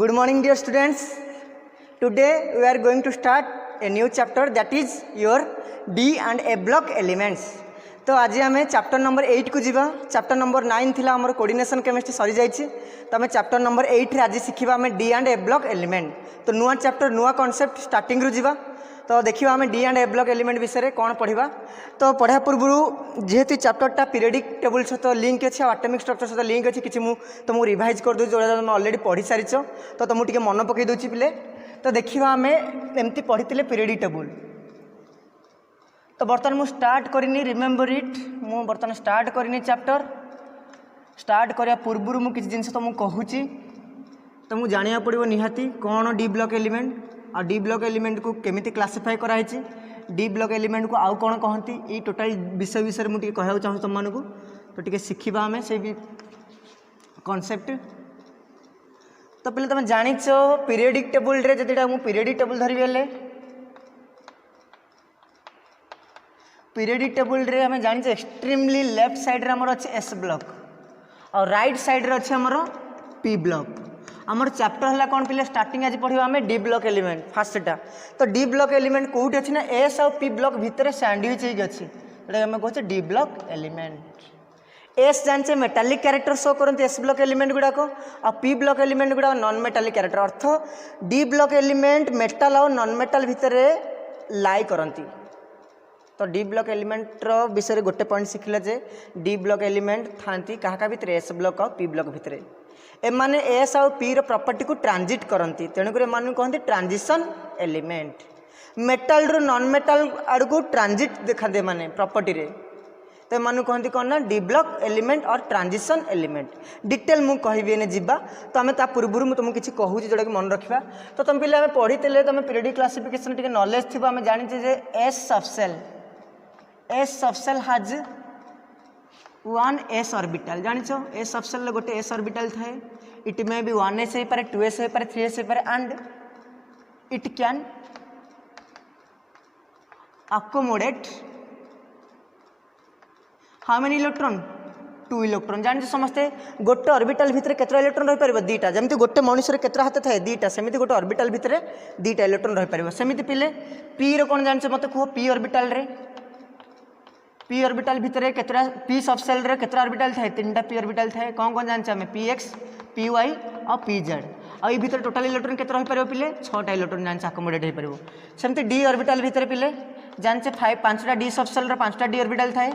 Good morning, dear students. Today we are going to start a new chapter, that is your D and A block elements. तो आज आम chapter number 8 को जीवा. Chapter number 9 थिला हमर coordination chemistry सरी जाइछि. तो आम चैप्टर नंबर 8 रे आज सिखिबा आम D and A block element. तो नुआ चैप्टर नुआ कांसेप्ट स्टार्टिंग रु जीवा. तो देखिबा आम D and A block element विषय कौन पढ़ा. तो पढ़ा पूर्व जेहेतु चैप्टरटा पीरियडिक टेबल सहित लिंक अच्छे और एटॉमिक स्ट्रक्चर सहित लिंक अच्छी किसी तुमको रिवाइज कर दूँ जो तुम ऑलरेडी पढ़ी सारिच. तो तुमको टिके मन पकई दूची पिले. तो देखिबा आम एमती पढ़ी पीरियडिक टेबल. तो बर्तमान मुझे स्टार्ट करनी रिमेम्बर इट. मु बर्तमान स्टार्ट करनी चैप्टर. स्टार्ट करने पूर्व मुझे किसी जिनस तुमको कहूँ. तो मुझे जाना पड़ो निहाती कौन डी ब्लॉक एलिमेंट और डी ब्लॉक एलिमेंट को केमिति क्लासिफाई कराई. डी ब्लॉक एलिमेंट को आउ कौन कहती ये टोटाल विषय विषय मुझे कहना चाहूँ तुम मानक. तो टी शिखा आम से कॉन्सेप्ट. तो पहले तुम जाच पीरियडिक टेबल रे जदि मुझे पीरियडिक टेबल धरबी हेले पीरियडिक टेबल रे आम जाने एक्सट्रीमली लेफ्ट साइड रे हमर अच्छे एस ब्लॉक और राइट साइड रे अच्छे हमर पी ब्लॉक. आमर चैप्टर है कौन पे स्टार्टिंग आज पढ़ा आम डी ब्लॉक एलिमेंट फास्टा. तो डी ब्लॉक एलिमेंट कौटी अच्छी ना एस और पी ब्लॉक भितर सैंडविच अच्छी आम कहे डी ब्लॉक एलिमेंट. एस जाने मेटालिक कैरेक्टर शो करते एस ब्लॉक एलिमेंट गुड़ाक और पी ब्लॉक एलिमेंट गुड़ा नॉन मेटालिक कैरेक्टर. अर्थ डी ब्लॉक एलिमेंट मेटाल और नॉन मेटाल भितर लाई करती. तो डी ब्लॉक एलिमेंट विषय गोटे पॉइंट शिखिले जे डी ब्लॉक एलिमेंट थांती क्या भितर एस ब्लॉक और पी ब्लॉक भितर एमाने एस और पी प्रॉपर्टी को ट्रांजिट करती. तेणुक एम कहते ट्रांजिशन एलिमेंट. मेटाल रु नॉन मेटाल आड़ को ट्रांजिट देखते माने प्रॉपर्टी रे. तो एम कहते कौन ना डी ब्लॉक एलिमेंट और ट्रांजिशन एलिमेंट. डिटेल मुझे कहबी जीवा. तो आम पूर्व मुझे किसी कहूँ जोटा कि मन रखा. तो तुम पे आम पढ़ी तुम पीरियडिक क्लासिफिकेशन टी नॉलेज थी आम जाने s subshell has one s orbital. जानिछ एस सबसेल गोटे एस ऑर्बिटल थाए. इट मे बी 1s हो पारे 2s हो पारे 3s हो पारे and it can accommodate how many electron 2 electron. जानिछ समस्ते गोटे ऑर्बिटल भितर केतरा इलेक्ट्रॉन रही पारिबो 2टा. जमती गोटे मनुष्य केतरा हाथ थाए 2टा सेमिति गोटे ऑर्बिटल भितर 2टा इलेक्ट्रॉन रही पारिबो. सेमिति पिले पी रो कोन जानिछ मते कहो पी ऑर्बिटल रे पी ऑर्बिटल भितर केतरा पी सबसेल रे केतरा ऑर्बिटल थाए 3टा पी ऑर्बिटल थाए. कौन कौन जानिछ हमें पी एक्स पी वाई और पी जेड. और ये भितर टोटल इलेक्ट्रॉन केतरा रही पारिबो पिले 6टा इलेक्ट्रॉन जानिछ अकोमोडेट हो पारिबो. सेमति डी ऑर्बिटल भितर पिले जानिछ 5टा डी सबसेल रे 5टा डी ऑर्बिटल थाए.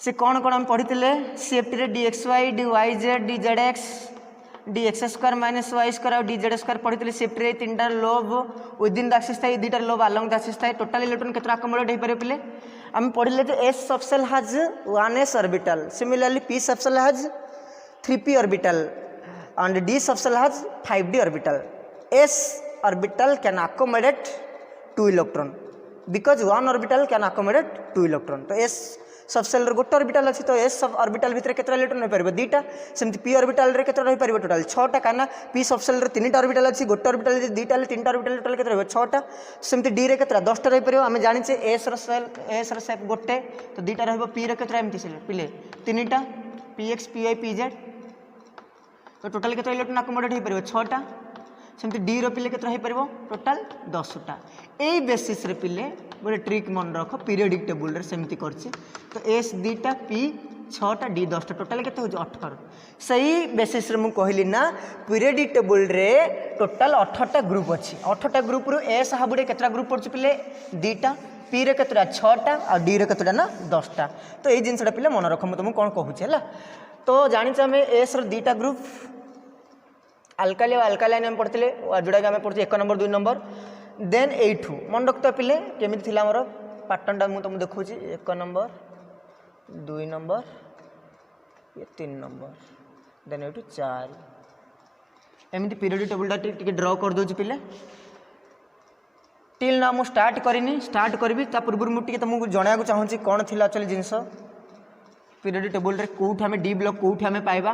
से कौन कौन हम पढ़ी सीएफटी रे d x y d y z d z x d x square minus y square और डी जेड स्क्वायर पढ़ी सीएफटी रे 3टा लोब विदिन द एक्सिस थाए 2टा लोब अलोंग द एक्सिस थाए. टोटल इलेक्ट्रॉन केतरा अकोमोडेट हो पारे पिले आम पढ़ले एस सबसेल हाज 1s orbital. Similarly P subshell हाज 3p orbital and d subshell has 5d orbital. s orbital can accommodate 2 electron because one orbital can accommodate 2 electron. तो s सबसेल गोटे ऑर्बिटल अच्छी. तो s ऑर्बिटल भितर केतरा electron रही पारिबो 2टा. सेमति p orbital रे केतरा रही पारिबो total 6टा. काना p सबसेल रे 3टा ऑर्बिटल अच्छी. गोटे ऑर्बिटल 2टा ले 3टा ऑर्बिटल टोटल केतरा रहबो 6टा. सेमति d रे केतरा 10टा रही पारिबो. आमे जानिछे s रो शेप गोटे तो 2टा रहबो. p रे केतरा एमति पिले 3टा px py pz. तो टोटल केतरा इलेक्ट्रॉन अकोमोडेट हो पारिबो 6टा. सेमति डी रो पिले केतरा हो पारिबो टोटल 10टा. एई बेसिस रे पिले गोटे ट्रिक मन रख पीरियडिक टेबल रे सेमति करछि. तो एस 2टा पी 6टा डी 10टा टोटल केते हो 18. सही बेसिस रे मु कहली ना पीरियडिक टेबल रे टोटल 18टा ग्रुप अछि. 18टा ग्रुप रु एस हाबुडे केतरा ग्रुप पड़छि पिले 2टा पी रे केतरा 6टा और डी रे केतरा ना 10टा. तो एई जिंसटा पिले मन रख मु तुमको कोन कहूछि हला. तो जानिछ हमें एस रो 2टा ग्रुप अल्काली और अल्कालाइन में पढ़ते जोड़ा कि आम पढ़ते 1 नंबर 2 नंबर. देन एठू मन रखता पिले केमिति थिला हमर पैटर्नटा मु तुमको देखौछि 1 नंबर 2 नंबर ये 3 नंबर देन एठू 4 एमिति पीरियडिक टेबलटा टिके ड्रॉ कर दोछि पिले. टिल ना मु स्टार्ट करिनी स्टार्ट करबी ता पूर्व मु टिके तुमको जणाया को चाहूछि कोन थिला एक्चुअली जिंस पीरियडिक टेबल रे कोठ हमें डी ब्लॉक कोठ हमें पाइबा.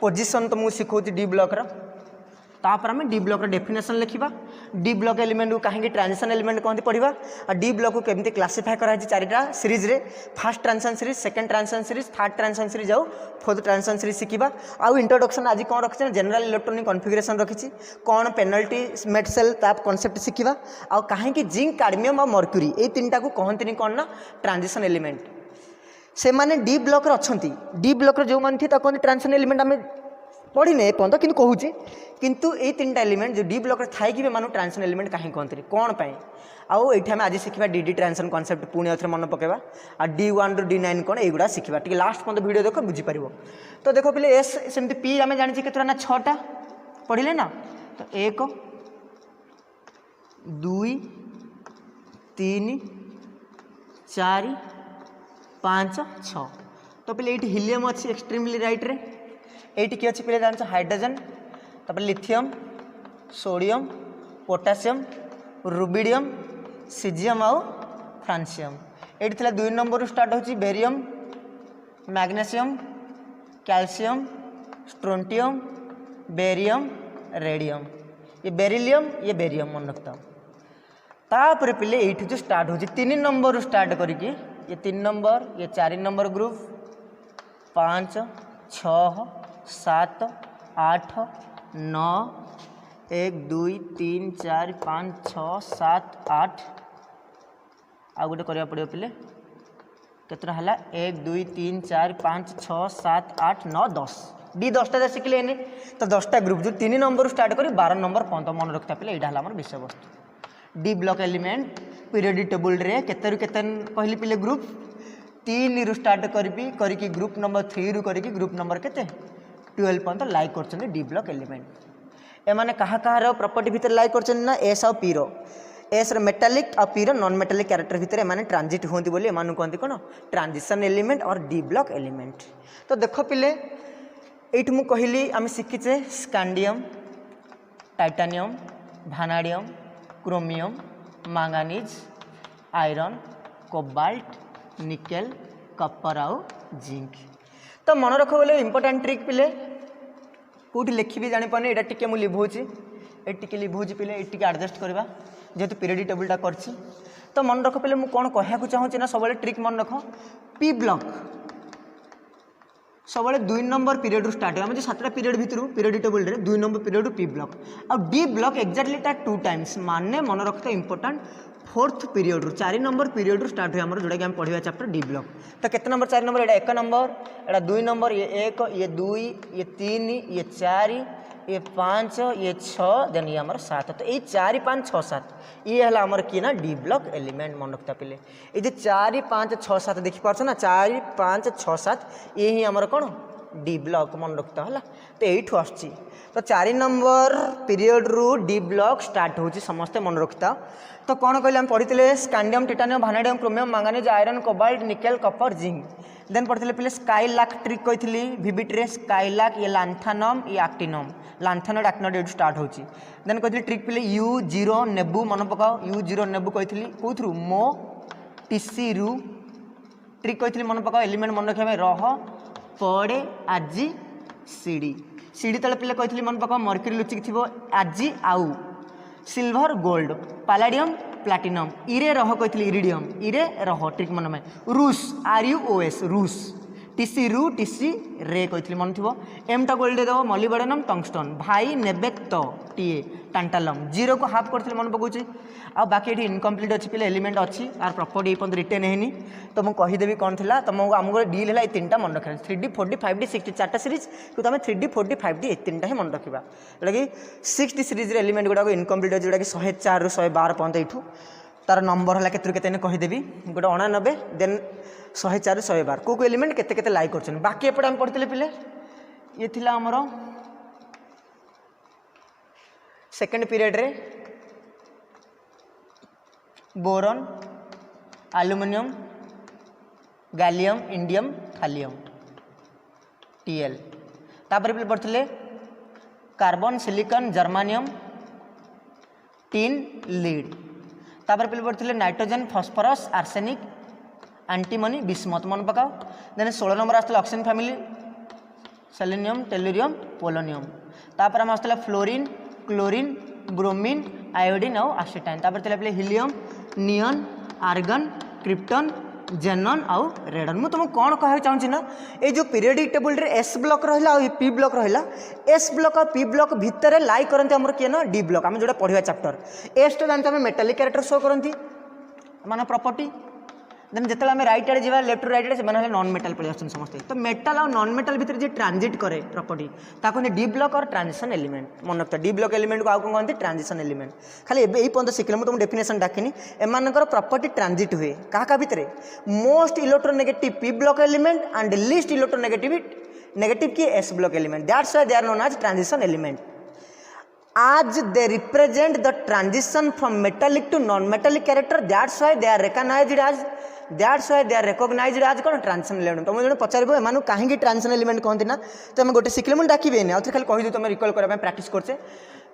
पोजीशन तुमको सिखौछि डी ब्लॉक रा तापर आम डी ब्लॉक डेफिनेशन लिखा डी ब्लॉक एलिमेंट को कहीं ट्रांजिशन एलिमेंट कहते पढ़ा और डी ब्लॉक को केमती क्लासीफाए कराई चारिटा सीरीज रे fast transition series second transition series third transition series आउ फोर्थ ट्रांजिशन सीरीज शिखा आउ इंट्रोडक्शन आज कौन रखी जनरल इलेक्ट्रोनिक कॉन्फिगरेशन रखी कौन पेनल्टी मेट सेल ताप कॉन्सेप्ट शिखा आउ कहीं जिंक कैडमियम और मर्क्यूरी ये तीन टाक कहते कौन ना ट्रांजिशन एलिमेंट से माने डी ब्लॉक अच्छा डी ब्लॉक जो मैंने थे कहते ट्रांजिशन एलिमेंट आम पढ़ी नहीं एपर्त कि कहूँ किंतु ये तीन एलिमेंट जो डी ब्लॉक थी मान ट्रांजिशन एलिमेंट कहीं कहते कौन पाई आउ ये आज शिखा डी डी ट्रांजिशन कॉन्सेप्ट पुणी अथर मन पकेबा आ D1 रू D9 कौन युवा शिखा टी लास्ट पर्यटन वीडियो देख बुझीपार तो देख पे एस सेमती पी आम जानी के ना 6टा पढ़ले ना तो 1 2 3 4 5 6 तो पे ये हिलियम अच्छी एक्सट्रीमली राइट रे ये किए अच्छी पे जान हाइड्रोजन तब lithium sodium potassium rubidium caesium आउ फ्रांसियम ये 2 नंबर स्टार्ट होची barium magnesium calcium strontium barium radium ये बेरिलियम ये बेरियम मन रखता तापर पिले ये जो स्टार्ट होची 3 नंबर स्टार्ट करके ये 3 नंबर ये 4 नंबर ग्रुप 5 6 7 8 9 1 2 3 4 5 6 7 8 आ गोटे करवा पड़ो पे केतना हला 1 2 3 4 5 6 7 8 9 10 डी 10टा शिखले तो 10टा ग्रुप जो 3 नंबर स्टार्ट कर 12 नंबर पर्यटन मन रखता पे यहाँ आम विषय वस्तु D block element periodic table रे केते कहली पे ग्रुप 3 रू स्टार्ट करी ग्रुप नंबर 3 रू करी ग्रुप नंबर केते 12 पर्यटन लाइक कर डी ब्लॉक एलिमेंट एमाने कहा कहार प्रॉपर्टी भितर लाइक कर ना एस आउ पी रो एस मेटालिक और पी रो नॉन मेटालिक कैरेक्टर भितर एमाने ट्रांजिट होती बोली एमानु कहते कौन ट्रांजिशन एलिमेंट और डी ब्लॉक एलिमेंट तो देख पिले ये मु कहली आम शिखीचे scandium titanium vanadium chromium manganese iron cobalt nickel copper आउ जिंक तो मन रख बोले इंपोर्टाट ट्रिक पिले कौटी लिखी जापारे यहाँ टी मुझे लिभूची ये टी लिभूची पिले ये आडजस्ट करवा जेहेतु पीरियडिक टेबुलटा कर तो मन रख पे मुझे कौन कहूँ चाहूँगी ना सब ट्रिक मन रख पी ब्लॉक सब 2 नंबर पीरियड स्टार्ट हो 7टा पीरियड भितर पीरियडिक टेबुल रे 2 नंबर पीरियड पी ब्लॉक आ डी ब्लॉक एक्जाक्टली 2 टाइम्स माने मन रखता important 4th period 4 number period start हुए जोटा कि पढ़ा चैप्टर डी ब्लॉक तो केते नंबर 4 नंबर यहाँ 1 नंबर यहाँ 2 नंबर ये 1 ये 2 ये 3 ये 4 ये 5 ये 6 देन ये आमर 7 तो ये 4 5 6 7 ये है आमर किए ना डी ब्लॉक एलिमेंट मन रखता पे ये 4 5 6 7 देखिपार ना 4 5 6 7 ये ही आमर कौन डी ब्लॉक मन रखता है तो यू आस तो 4 नंबर पीरियड रू डी ब्लॉक स्टार्ट हो समस्ते मन रखता तो कौन कहले हम पढ़ी scandium titanium vanadium chromium manganese iron cobalt nickel copper zinc then पढ़ी पे स्काईलाक ट्रिक कही भिविट्रे स्काईलाक ये लांथानम ये एक्टिनम लांथानोड एक्टिनोड स्टार्ट हो देन कही ट्रिक पे U0 नेबू मन पकाओ U0 नेबू कही कौन मो टीसी रू ट्रिक कही मन पकाओ एलिमेंट मन रखा रह पड़े आजी सीडी सीडी तले पे कही मन पकाओ मर्क्यूरी लुचिक थी आजी आउ सिल्वर गोल्ड पैलाडियम प्लाटिनम इरे रह कही इरिडियम इरे रह ट्रिक मन में रूस RUOS रूस टीसी रू टीसी रे कही मन थो एमटा गोल्ड देव मलिबेडनम टंगस्टन भाई नेबे तो टीए टांटालम 0 को हाफ करते मन पकाऊँ आ बाकी ये इनकम्प्लीट अच्छी पे एलिमेंट अच्छी आर प्रॉपर्टी ये रिटेन है तो मुझे कहीदेवी कौन थी तुमको आमको डील है 3टा मन रखा 3D 4D 5D 6D 4टा series कि तुम 3D 4D 5D ये 3टा ही मन रखा जोटा कि 6D सीरीज एलिमेंट गुड़ाक इनकम्प्लीट जोटा कि 104 ରୁ 112 पर्यंत यूँ तार नंबर है केते कहीदेवी गोटे 89 देन 104 ରୁ 112 को एलिमेंट केते लाइक कर बाकी एपटे आम पढ़ते पे ये थी आमर सेकेंड पीरियड रे boron aluminium gallium indium thallium TL तापर पे पढ़ते carbon silicon germanium tin lead तापर पे पढ़ते nitrogen phosphorus arsenic antimony bismuth मन पकाओ देन 16 नंबर आसला oxygen family selenium tellurium polonium तापर आम आसला फ्लोरीन क्लोरीन ब्रोमीन आयोडीन और आसिटाइन तापर तले पे हिलियम नियन आर्गन क्रिप्टन जेनन आउ रेडन मु तुमको कौन कह चाहूँगी ना ये जो पीरियडिक टेबल रे एस ब्लॉक रहा और पी ब्लॉक रहा एस ब्लॉक और पी ब्लॉक भितर लाई करते आमर किए ना डी ब्लॉक आम जो पढ़ा चैप्टर एस तो जानते मेटालिक कैरेक्टर शो करती मान प्रॉपर्टी देन जिते आम रईट आड़े जा लेफ्ट रईट आड़े से नॉन मेटाल पड़े आते समस्त तो मेटाल और नॉन मेटाल भितर जो ट्रांजिट करे प्रॉपर्टी ताको डी ब्लॉक और ट्रांजिशन एलिमेंट मन रखता डी ब्लॉक एलिमेंट को आउ कौन कहते ट्रांजिशन एलिमेंट खाली यही पर्यंत शिखिले मुझे तुम डेफिनेशन डाकिनी एमानकर प्रॉपर्टी ट्रांजिट हुए क्या भितर most electronegative P block element and least electronegative की s block element that's why they are known as transition element as they represent the transition from metallic to non-metallic character that's why they are recognized as कौन transition element तुम जो पचार M कहीं transition element कहते ना तो गोटे शिखिले मुझे डाकिबेनि आउ खाली कही तुम रिकॉल करने प्राक्ट करचे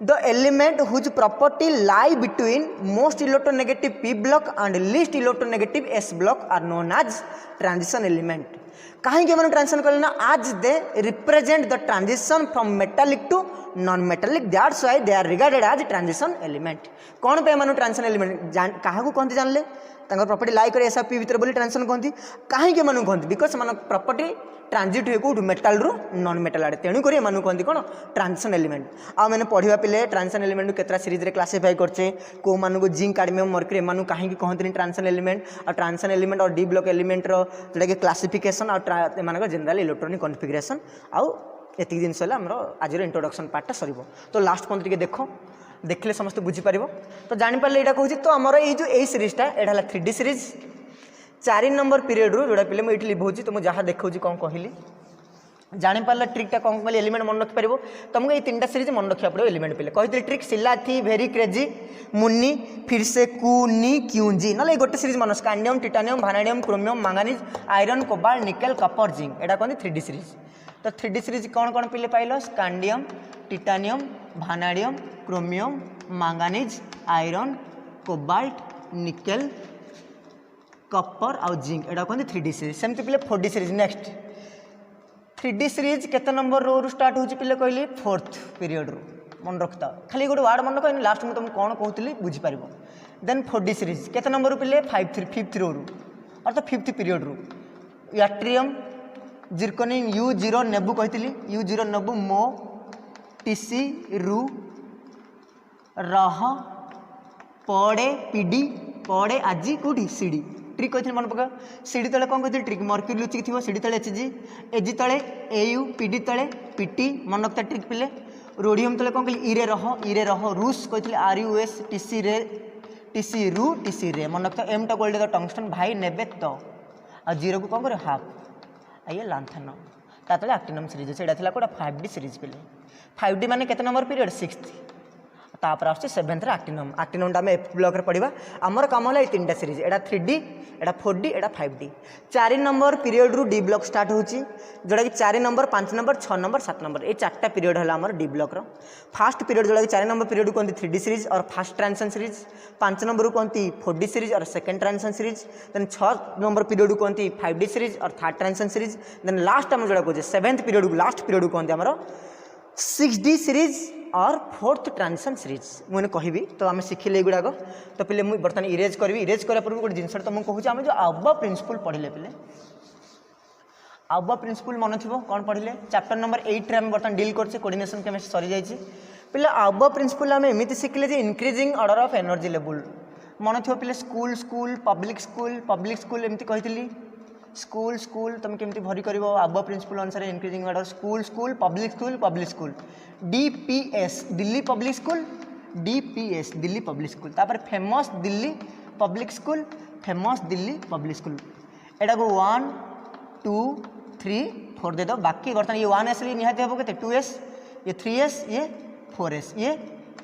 the element whose property lie between most electronegative P block and least electronegative s block are known as transition element कहीं ट्रांजिशन कले ना आज they represent the transition from metallic to non metallic that's why they are regarded as transition element कौन पे M transition element क्या कहते जानले property लाई कर एस पी भर बोली ट्रांजिशन कहती कहीं कहते बिकज से प्रॉपर्टी ट्रांजिट हुए कौट मेटाल रु नॉन मेटाल आड़े तेणुक कहते कौन ट्रांजिशन एलिमेंट आ मैंने पढ़ा पे ट्रांजिशन एलिमेंट केतरा सीरीज रे क्लासीफाई करचे को मानू जिंक कैडमियम मर्क्यूरी एम कहीं कहते ट्रांजिशन एलिमेंट और ट्रांजिशन एलिमेंट और डी ब्लॉक एलिमेंट जोटा कि क्लासिफिकेशन और एम जनरल इलेक्ट्रोनिक कॉन्फिगरेशन आउ एतिक जिनस आज इंट्रोडक्शन पार्टा सर तो लास्ट पॉइंट देख देखले समस्त बुझीपार तो जापर यहाँ कहूँ तो आमर ये जो यही सीरीजटा यहाँ है 3D सीरीज 4 नंबर पीरियड रू जोड़ा पे मुझे लिभाऊँ तो मुझे जहाँ देखा कौन कहली जापार ट्रिकटा कौन कहली एलिमेंट मन रखिपार तुमको ये 3टा सीरीज मन रखा पड़ो एलिमेंट पे कही ट्रिक सिला थी भेरी क्रेजी मुन्नी फिर से कूनी क्यूंजी ना गोटे सीरीज मन scandium titanium vanadium chromium manganese iron cobalt nickel copper zinc यहाँ कहते 3D सीरीज तो 3D सीरीज कौन कौन पे पाइल scandium titanium vanadium chromium manganese iron cobalt nickel copper आउ जिंक यहाँ कहते 3D सीरीज सेमती पे 4D series next 3D series केते नंबर रो रु स्टार्ट होची पिले कहली 4th पीरियड रू मन रखता खाली गोटे वार्ड मन कहनी लास्ट में तुमको कौन कहती बुझीपार देन 4D सीरीज केते नंबर रू पिले 5th रो रू और तो 5th पीरियड रू याट्रियम जिरकोनियम U0 नेबू कहती U0 नेबू मो टीसी रू रह पड़े पीडी पड़े आज कौटी सीडी ट्रिक कहते मन पका सीडी तले कौन कहते ट्रिक मर्क्यूरी लुचिक थी सीडी तले एजी तले एयू पीडी तले पीटी मन रखता ट्रिक पिले रोडियम तले कौन कहली इरे रह रूस कहते RUS टीसी रू टीसी रे मन रखता एम टा गोल्ड टंगस्टन भाई नेबे तो आ जीरो को कौन करे हाफ आइए लांथन तातले एक्टिनम सीरीज से 5D सीरीज पे 5D माने केते नंबर पीरियड 6th तापर आसছে 7th रे एक्टिनम एक्टिनम आम एफ ब्लॉक रे पढ़ा आमर कम है 3टा सीरीज एटा 3D एटा 4D एटा 5D 4 नंबर पीरियड रू डी ब्लॉक स्टार्ट होची जोड़ा कि 4 नंबर 5 नंबर 6 नंबर 7 नंबर ये 4टा पीरियड है आमर डी ब्लॉक रो फास्ट पीरियड जोड़ा कि 4 नंबर पीरियड कहते 3D सीरीज और फास्ट ट्रांजिशन सीरीज 5 नंबर कहते 4D सीरीज और second transition series then 6 number period कहते 5D सीरीज और third transition series then last आम जोड़ा कहे 7th पीरियड लास्ट पीरियड कहते आमर 6D सीरीज और 4th ट्रांजिशन सीरीज मुझे कहबी तो आम शिखिले गुड़ाक तो पे मुझे बर्तमान इरेज करी इरेज करा पूर्व गोटे जिनस तुमको कहूँ आम जो अबव प्रिंसिपल पढ़ले पे अबव प्रिंसिपल मन थो कौन पढ़ले चैप्टर नंबर 8 आम बर्तमान डील करछे कोऑर्डिनेशन केमिस्ट्री सरी जाइए पे अबव प्रिंसिपल आम एमती शिखिले increasing order of energy level मन थो पे स्कूल स्कूल पब्लिक स्कूल एमती कही स्कूल स्कूल तुम केमती भरी कर अबव प्रिंसिपल अनुसार increasing order school school public school DPS Delhi public school DPS Delhi public school तापर फेमस दिल्ली पब्लिक स्कूल एटा को 1 2 3 4 दे दो बाकी बर्तमान ये 1S निहाती हम के 2S ये 3S ये 4S ये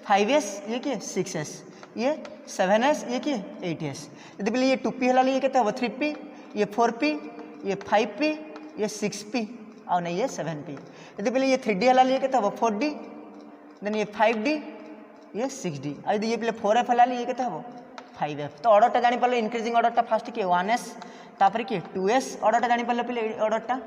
5S ये किए 6S ये 7S ये किए 8S यदि पहले ये 2P है ये के 3P ये 4P ये 5P ये 6P और नहीं ये 7P यदि पहले ये 3D है ये के 4D देन ये 5D ये 6D और यदि ये पहले 4F है ये के 5F तो ऑर्डरटा जानी पारे इंक्रीजिंग ऑर्डरटा फास्ट किए 1S तापर किए 2S ऑर्डरटा जानी पारे पे ऑर्डरटा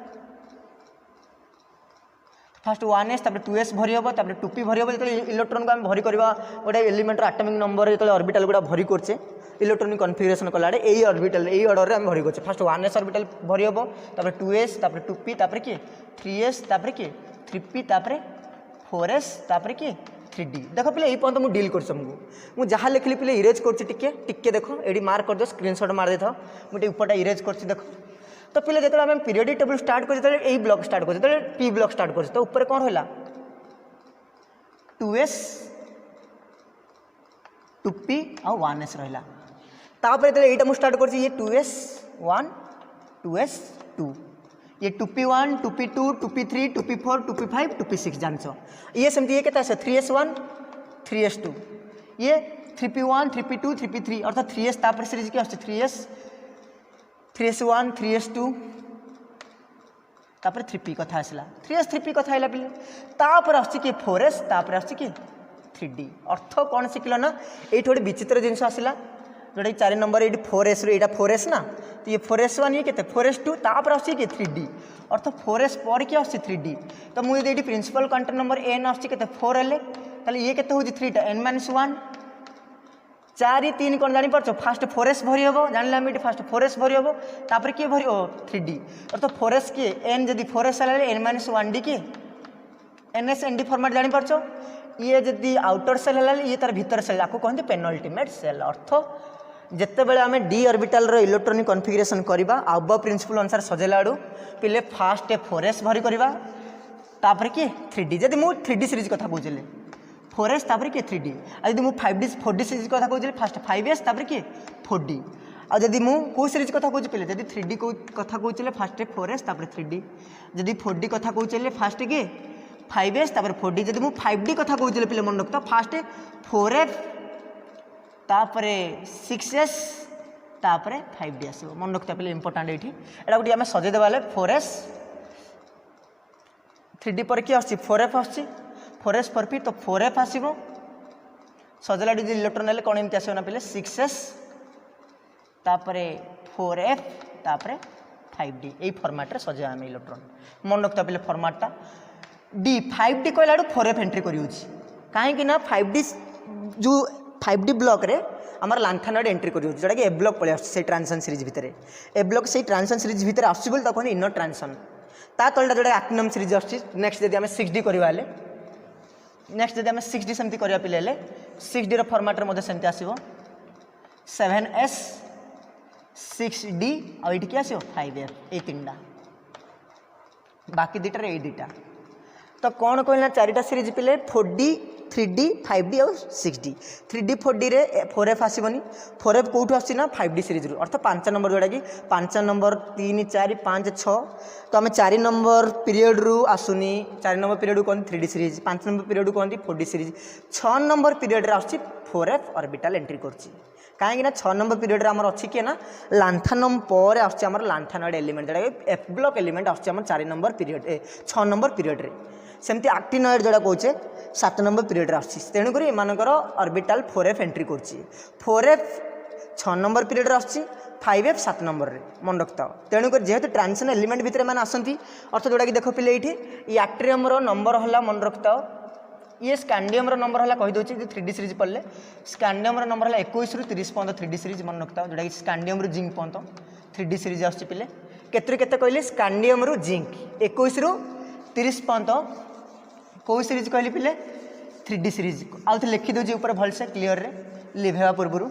फास्ट 1s तापर 2s भरी हम तापर 2p भरी हम जो इलेक्ट्रोन को आम भरी करवा गोटे एलिमेंटर आटमिक नंबर जो ऑर्बिटल गुड़ा भरी करचे इलेक्ट्रॉनिक कन्फिगरेशन कला यही ऑर्बिटल यही ऑर्डर में भरी करचे फास्ट 1s ऑर्बिटल भरी हम तापर 2s तापर 2p तापर किए 3s तापर किए 3p तापर 4s तापर किए 3d देख पे यही पर्यटन मुझे डील करमको मुझे जहाँ लिखली पे इरेज कर देख ये मार्क कर दो स्क्रीनशॉट मार दे था मुझे ऊपरटा इरेज कर देख तो पे जो आम पीरियडिक टेबल स्टार्ट कर ब्लॉक स्टार्ट कर पी ब्लॉक स्टार्ट कर तो ऊपर कौन रहा 2s 2p और 1s रहा तापर जो यहाँ मुझे स्टार्ट कर 2s 1 2s 2 ये 2p1 2p2 2p3 2p4 2p5 2p6 जान ये सेमती ये क्या 3s1 3s2 ये 3p1 3p2 3p3 अर्थात 3s तापर सीरीज क्या 3s1 3s2 तापर 3p कथा आसला 3s 3p कथा आइला पिले तापर आछि कि 4s तापर आछि कि 3d अर्थ कौन शिखल ना ये गोटे विचित्र जिनस आसला जोटा 4 नंबर ये 4s यहाँ 4s ना तो ये 4s1 ये के 4s2 तापर आछि कि 3d अर्थ 4s पर कि आछि 3d तो मुझे ये प्रिंसिपल क्वांटम नंबर n आछि के 4 हेले ताले ये केते होछि 3 टा n - 1 4 3 कौन जानी पारछो फास्ट 4s भरी हम जानले हम ये फास्ट 4s भरी हम तापर किए भरी 3d अर्थ 4s किए n जदि 4s हेले n - 1d किए ns nd फॉर्मेट जानी पारछो ये जदि आउटर सेल हेला ये तार भीतर सेल आपको कहते पेनल्टीमेट सेल अर्थ जिते बड़े आम डी ऑर्बिटल रो इलेक्ट्रॉनिक कॉन्फ़िगरेशन करवा अब प्रिंसिपल अनुसार सजेला आड़ू पिले फास्ट 4s भरी करवा तापर किए 3d जदि मु 3d सीरीज कथा कहूँ 4s तापर किए 3d आ जदि मु 5d 4d सीरीज कथा कहूँ फास्ट 5s तापर किए 4d आ जदि मु को सीरीज कथा कहूँ पिले जदि 3d कथा कहूँ फास्ट 4s तापर 3d जदि 4d कथा कहूँ फास्ट किए 5s तापर 4d जदि मु 5d कथा कहूँ पिले मन रखता फास्ट 4f तापरे 6s तापरे 5d आसो मन रखता पे इंपोर्टाट ये एटा गोटे आम सजेदेवा वाले 4s 3d पर किए आस 4f आस 4s पर पी तो 4f आसो सजेला इलेक्ट्रोन हेल्ले कौन एमती आसो ना पे 6s तापरे 4f तापरे 5d यही फर्माट्रे सजेवा आम इलेक्ट्रोन मन रखता पे फर्माटा d 5d कहला 4f एंट्री कर कहीं 5d जो 5d ब्लॉक रे आमर लांथानोड एंट्री कर जोटा कि ए ब्लॉक पड़े से ट्रांजिशन सीरीज भितर ए ब्लॉक से ट्रांजिशन सीरीज भितर आसुबल तक इनर ट्रांजिशन ता तलटा जोटा एक्टिनम सीरीज आछि नेक्स्ट जदि आम 6d करवा नेक्स्ट जदि आम 6d सेमती करवा पिले 6d रो फॉर्मेट रे मधे सेमती आसीबो 7s 6d आ इट के आसीबो 5f ए तीनटा बाकी दुटा रे ए दुटा तो कौन कहना 4टा सीरीज पिले 4d 3d 5d और 6d 3d 4d रे 4f आसबनी 4f कौटू आसी ना 5d सीरीज रू अर्थ 5 नंबर जोड़ा कि 5 नंबर 3 4 5 6 तो आम 4 नंबर पीरियड रू आसुनी 4 नंबर पीरियड कहते 3d सीरीज 5 नंबर पीरियड कहते 4d सीरीज 6 नंबर पीरियड रे आसी 4f ऑर्बिटल एंट्री करछि कहीं 6 नंबर पीरियड रे हमर अछि के ना लांथानम पर आछि हमर लांथानोड एलिमेंट जोड़ा एफ ब्लॉक एलिमेंट आछि हमर 4 नंबर पीरियड 6 नंबर पीरियड रे सेमती एक्टिनोइड जोड़ा कहे 7 नंबर पीरियड आसी तेणुक एमानकर ऑर्बिटल 4f एंट्री करछि 4f 6 नंबर पीरियड आसी 5f 7 नंबर रे मन रखता तेणुक जेहेतु ट्रांजिशन एलिमेंट भितर मैंने आसती अर्थ जोटा कि देख पे ये एक्ट्रियम नंबर है मन रखता ये स्कैंडियम नंबर है कहीदे 3d सीरीज पढ़ले स्कैंडियम नंबर है 21 ରୁ 30 पर्यंत 3d सीरीज मन रखता जोटा कि स्कैंडियम रू जिंक पर्यंत 3d सीरीज आस पे केते कहले स्कैंडियम रू जिंक 21 ରୁ 30 पर्यंत कौ सीरीज कहली पिले 3d सीरीज आउ थे लिखिदे ऊपर भलसे क्लीयर रे लिभेवा पूर्व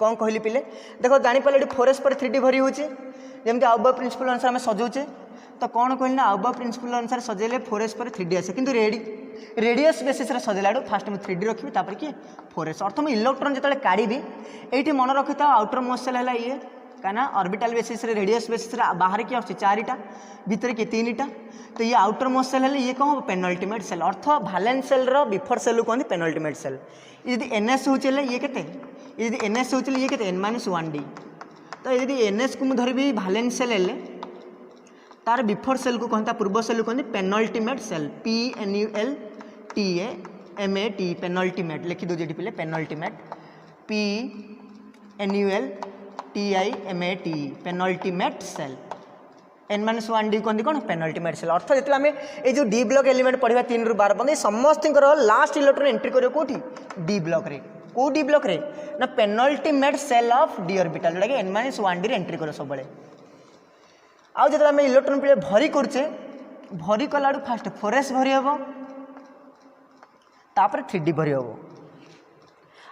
कौन कहली पिले देख जापारे ये 4s पर 3d भरी होची जमी आउबा प्रिंसिपल अनुसार आम सजाऊे तो कौन कहली ना आउबा प्रिंसिपल अनुसार सजेले 4s पर 3d आसे किंतु रेडियस बेसिस सजेला फास्ट मुझे 3d रखी तापर कि 4s अर्थ मुझे इलेक्ट्रोन जो काढ़ी ये मन रखी था आउटर मोस्ट सेल है ये कहीं ऑर्बिटल बेसिस रेडियस बेसिस बाहर किए आस 4टा भितर किए 3टा तो ये आउटर मोस्ट सेल है ये कौन पेनल्टीमेट सेल अर्थ भालेंस सेल बिफोर सेल कहते पेनल्टीमेट सेल ये एनएस होचे ये केते ये एनएस होचे ये केते n-1d तो ये एनएस को धरबी भालेंस सेल हेले तार बिफोर सेल को कहता पूर्व सेल को कहते पेनल्टीमेट सेल PNULTAMAT पेनल्टीमेट लिखी दो पे penultimate PNULTIMAT penultimate shell n-1d कहते कौन पेनल्टीमेट सेल अर्थ जो आम ये डी ब्लॉक एलिमेंट पढ़ा 3 ରୁ 12 पर्यंत समस्त लास्ट इलेक्ट्रॉन एंट्री करो कौटी डी ब्लॉक रे कौ डी ब्लॉक रे ना penultimate shell of D orbital जोटा कि n-1d रे एंट्री करो सब आउ जो आम इलेक्ट्रॉन पे भरी करचे भरी कला फास्ट 4s भरी हम तापर 3d भरी हम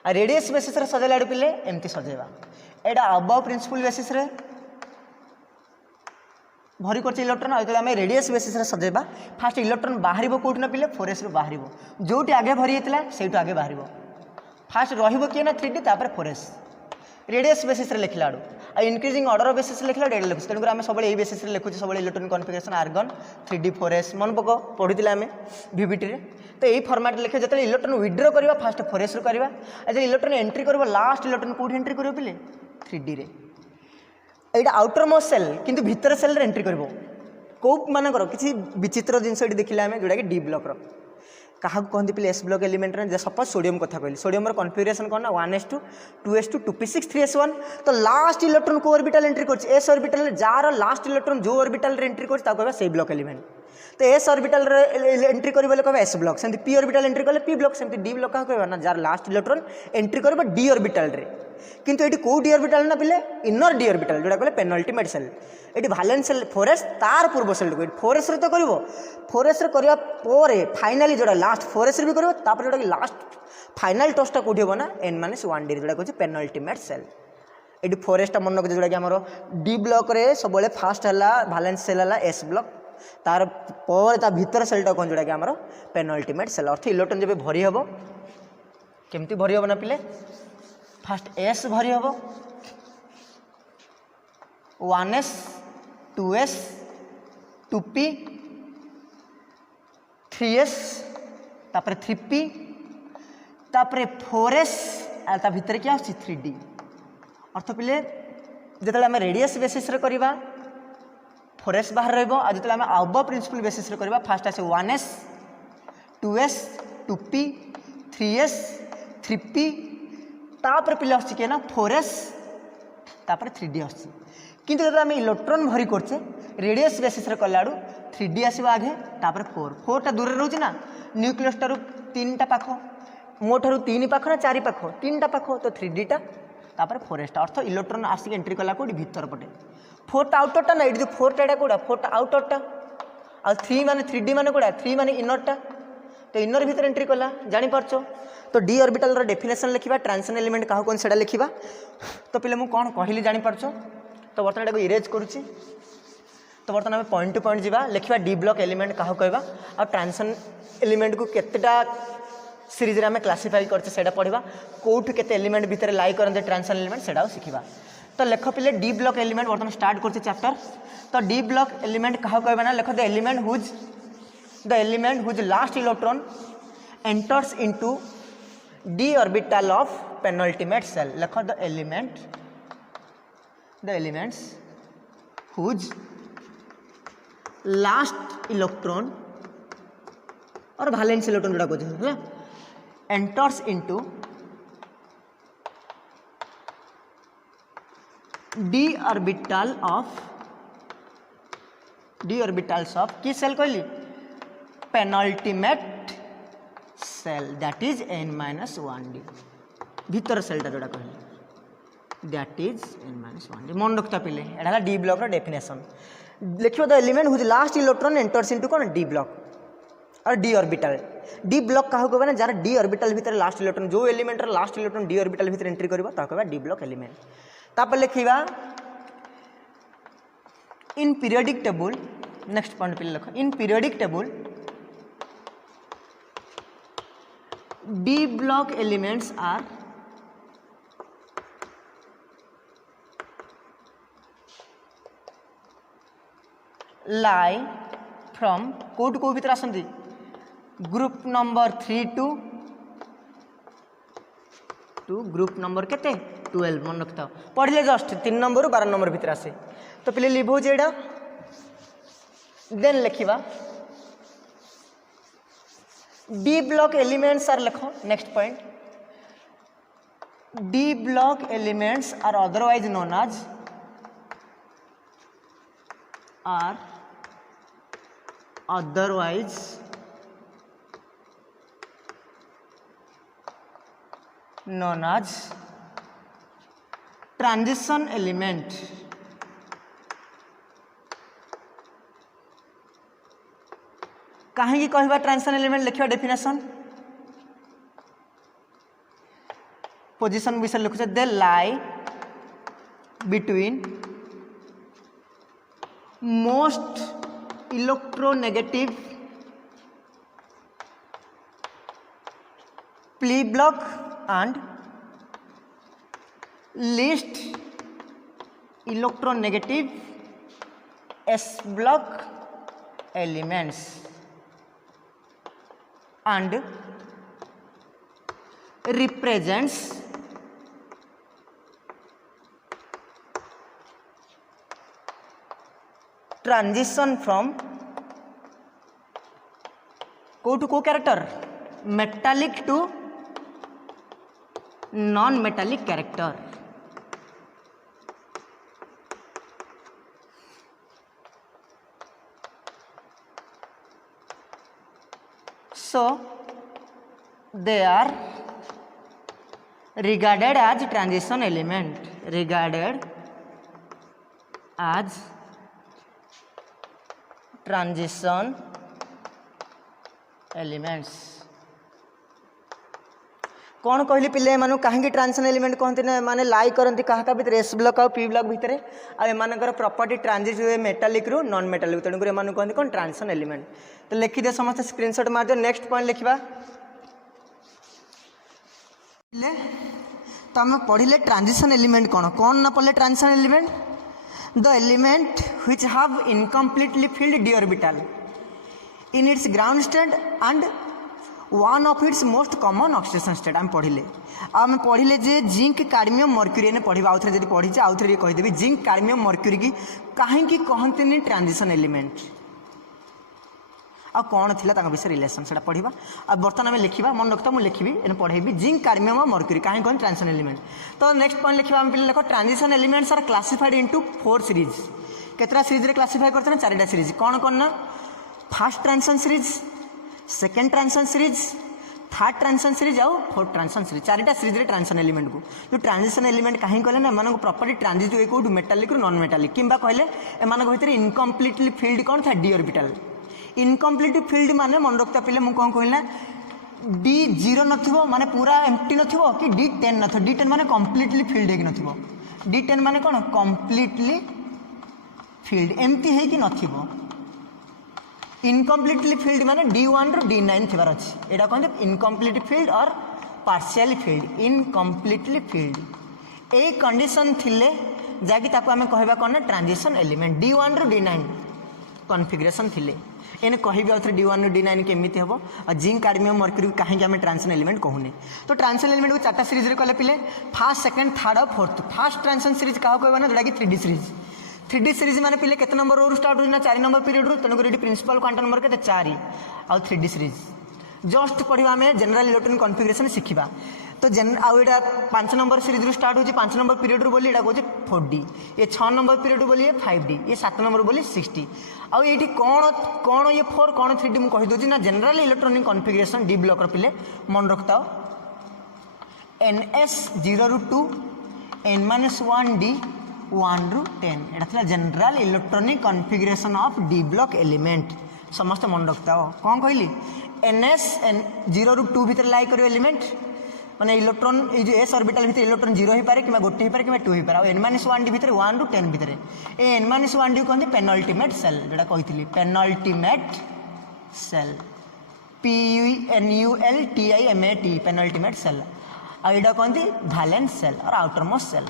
आ रेडियस बेसिस रे सजेला पिले एमती सजेबा एटा अबव प्रिंसिपल बेसिस रे भरी कर इलेक्ट्रॉन आम रेडियस बेसिस रे सजेबा फास्ट इलेक्ट्रॉन बाहर कौट न पिले 4s रू बाहर जो आगे भरी होता से आगे बाहर फास्ट रही किए ना 3d तापर 4s रेडियस बेसिस रे लिखला आड़ू आ इनक्रीजिंग ऑर्डर बेसिस लिखला डेड लिखुछ तेणुकर आम सब यही बेसिस लिखुचे सब electron configuration argon 3d 4s मन पक पढ़ी आम भिविटी रे तो यही फॉर्मेट लिखे जो इलेक्ट्रॉन विड्रो करवा फास्ट 4s रू करवा जो इलेक्ट्रॉन एंट्री कर लास्ट इलेक्ट्रॉन कौट एंट्री कर पिले 3d रे यहाँ आउटर मोस्ट सेल किंतु भितर सेल रे एंट्री करिवो को मानकर किसी विचित्र जिनस देखिले आम जोटा कि डी ब्लॉक रो क्या कहते पे एस ब्लॉक एलिमेंट रे सपोज सोडियम कथा कहली सोडियम कन्फिगरेशन कौन ना 1s2 2s2 2p6 3s1 तो लास्ट इलेक्ट्रॉन को ऑर्बिटल एंट्री कर S orbital jar last electron जो ऑर्बिटल रे एंट्री कर से ब्लॉक एलिमेंट तो एस ऑर्बिटल रे एंट्री करें कह एस ब्लॉक सेमती पी ऑर्बिटल एंट्री कले पी ब्लॉक सेमती डी ब्लॉक क्या कह ना जार लास्ट इलेक्ट्रॉन एंट्री कर डी ऑर्बिटल रे किंतु ये कौ डी ऑर्बिटल ना पिले इनर डी ऑर्बिटल जोटा कहले पेनल्टीमेट सेल ये वैलेंस सेल 4s तार पूर्व सेल को 4s रे तो करिवो 4s रे करिया पोरे फाइनली जोटा लास्ट 4s रे भी करिवो तापर जोटा कि लास्ट फाइनल टचटा कोठी होबो ना n-1d जोटा कहछि पेनल्टीमेट सेल ये 4s टा मन रखियो जोटा कि हमर डी ब्लॉक रे सबले फास्ट हला वैलेंस सेल हला s ब्लॉक तार पर ता भीतर सेलटा कोन जोटा कि हमर पेनल्टीमेट सेल अर्थ इलेक्ट्रॉन जब भरी हबो केमती भरी हबो ना पिले फास्ट एस भरी हम 1s 2s 2p 3s तापर 3p तापर 4s ता भीतर क्या आछि 3d अर्थ पिले जेतले हम रेडियस बेसिस रे करबा 4s बाहर रहबो आ जेतले हम अबव प्रिंसिपल बेसिस रे करबा फास्ट आसे 1s 2s 2p 3s 3p तापर पिले आछी ना 4s तापर 3d आछी किंतु जब आम इलेक्ट्रॉन भरी करछे रेडियस बेसिस रे कलाडू 3d आसीबो आगे तापर 4 टा दूर रहउची ना न्यूक्लियस टारु 3 टा पाखो मो ठारु 3 पाखो ना 4 पाखो 3 टा पाखो तो 3d टा तापर 4s टा अर्थ इलेक्ट्रॉन आसी एंट्री कला कोडी भीतर पटे 4 टा आउटर टा ना इडी 4 टा कोडा 4 टा आउटर टा आ 3 माने 3d माने कोडा 3 माने इनर टा तो इनर भीतर एंट्री कला जानि परछो तो डी ऑर्बिटल रो डेफिनेशन लिखिबा ट्रांजिशन एलिमेंट काहो कोन सेडा लिखिबा तो पिले मु कोन कहिली जानि परछो तो बर्तमान एटा को इरेज करूची तो बर्तमान हम पॉइंट टू पॉइंट जीवा लिखिबा डी ब्लॉक एलिमेंट काहो कहबा आ ट्रांजिशन एलिमेंट को केतेटा सीरीज रे हम क्लासिफाई करछे सेडा पढिबा कोठु केते एलिमेंट भीतर लाई करन ट्रांजिशन एलिमेंट सेडा सिखिबा तो लेख पिले डी ब्लॉक एलिमेंट बर्तमान स्टार्ट करछे चैप्टर तो डी ब्लॉक एलिमेंट काहो कहबा ना लेख the element whose last electron enters into d orbital of penultimate cell लेख the elements whose last electron और valence electron जोड़ा कहते हैं enters into d orbitals of की सेल कहली penultimate shell that is n-1d भीतर सेलटा जोड़ा कहली दैट इज n-1d मन रखता पिले एटा डी ब्लॉक रो डेफिनेशन लिखियो the element whose last electron enters into कोन डी ब्लॉक और डी ऑर्बिटल डी ब्लॉक काहो कहबा ना जार डी ऑर्बिटल भीतर लास्ट इलेक्ट्रॉन जो एलिमेंट रो लास्ट इलेक्ट्रॉन डी ऑर्बिटल भीतर एंट्री करबा ता कहबा डी ब्लॉक एलिमेंट तापर लिखिबा in periodic table next point पिले लिखो in periodic table D block elements are lie from कोड को भीतर आसंती group number 3 to group number केते 12 मन रखता पढ़ले जस्ट 3 नंबर 12 नंबर भीतर आसे तो पहले लिखो जेडा then लिखिबा D block elements are लिखो next point D block elements are otherwise known as are otherwise known as transition element. कहीं कहवा ट्रांजिशन एलिमेंट लिखा डेफिनेशन पोजिशन विषय लिखुचे they lie between most electronegative P block and least electronegative s block elements and represents transition from को to को character metallic to non-metallic character. So they are regarded as transition element. Regarded as transition elements. कौन कहली पिले M कहीं transition element कहते हैं माने लाई करती क्या भितर एस ब्लॉक आ पी ब्लॉक भितर आमर प्रॉपर्टी ट्रांजिट हुए मेटालिक रु नॉन मेटालिक तेणुक एम कहते कौन ट्रांजिशन एलिमेंट तो लिखिदे समस्त स्क्रीनशॉट मार दियो नेक्स्ट पॉइंट लिखा तो आम पढ़ले ट्रांजिशन एलिमेंट कौन कौन ना पढ़ले transition element the element which have incompletely field d orbital in its ground state and one of its most common oxidation state आम पढ़ले आम पढ़ले जे जिंक काडमियम मर्क्यूरी ने पढ़ा आउ थे जब पढ़ी आउ थे कहीदेवी जिंक काडमियम मर्क्यूरी की कहीं कहते ट्रांजिशन एलिमेंट आ कौन थी विषय रिलेसन से पढ़ा आ बर्तमान आम लिखा मन रखता मुझे लिखी पढ़ेबी जिंक काडमियम और मर्क्यूरी कहीं कहते ट्रांजिशन एलिमेंट तो नेक्स्ट पॉइंट लिखा आम लिख transition elements are classified into 4 series केतरा सीरीज रे क्लासिफाई करते हैं 4टा सीरीज कौन कौन ना first transition series second transition series third transition series आउ फोर्थ ट्रांजिशन सीरीज 4टा सीरीज रे ट्रांजिशन एलिमेंट को जो ट्रांजिशन एलिमेंट कहीं कहले ना एम प्रॉपर्टी ट्रांजिट हुए कौट मेटालिक नॉन मेटालिक कि कहले एम भर इनकम्प्लीटली फिल्ड कौन था डी ऑर्बिटल इनकम्प्लीट फिल्ड माने मन रखता पिले मुझे कौन कहना D0 नथिबो माने पूरा एम्प्टी नथिबो कि D10 नथिबो D10 माने कम्प्लीटली फिल्ड हेक नथिबो D10 माने कौन कम्प्लीटली फिल्ड एमती है कि नथिबो इनकम्प्लीटली फिल्ड माने D1 रु D9 थिबार अछि एटा कहते इनकम्प्लीट फील्ड और partially field incompletely field a condition थिले जाकि ताको हमें कहबा कोन ट्रांजिशन एलिमेंट D1 रु D9 कॉन्फ़िगरेशन थिले एने कहबी आउथरे D1 रु D9 केमिति हबो और जिंक काडमियम मर्क्यूरी काहे कि हमें ट्रांजिशन एलिमेंट कहूने तो ट्रांजिशन एलिमेंट को 4टा सीरीज रे कहले पिले फर्स्ट सेकंड थर्ड और फोर्थ फर्स्ट ट्रांजिशन सीरीज काहो कहबा ना जोडा कि 3D सीरीज 3D सीरीज माने पिले केते नंबर रो स्टार्ट हो ना 4 नंबर पीरियड रो तनको रेडी प्रिंसिपल क्वांटम नंबर केते 4 और 3D सीरीज जस्ट पढ़िबा हमें जनरल इलेक्ट्रॉन कॉन्फ़िगरेशन सिखिबा तो आउ एटा 5 नंबर सीरीज रू स्टार्ट होची 5 नंबर पीरियड रू बोली एटा कहूचे 4D ये 6 नंबर पीरियड रू बोली 5D ये 7 नंबर बोली 6D आउ एठी कोन कोन ये 4 कोन 3D मु कहि दोची ना general electronic configuration D block रो पिले मन रखताओ NS0 रू 2 N-1D 1 रू 10 एटा थला general electronic configuration of D block element समस्त मन रखताओ कौन कहली NS0 रू 2 भीतर लाई करियो एलिमेंट माने इलेक्ट्रॉन ये जो एस ऑर्बिटल भीतर इलेक्ट्रॉन 0 हो पारे कि गोटे हो पारे कि 2 हो पारे N-1D भीतर 1 रू 10 भीतर ए N-1D कहते पेनल्टीमेट सेल जोटा कही penultimate shell PUNULTIMAT penultimate shell आ यहाँ कहते वैलेंस सेल और आउटर मोस्ट सेल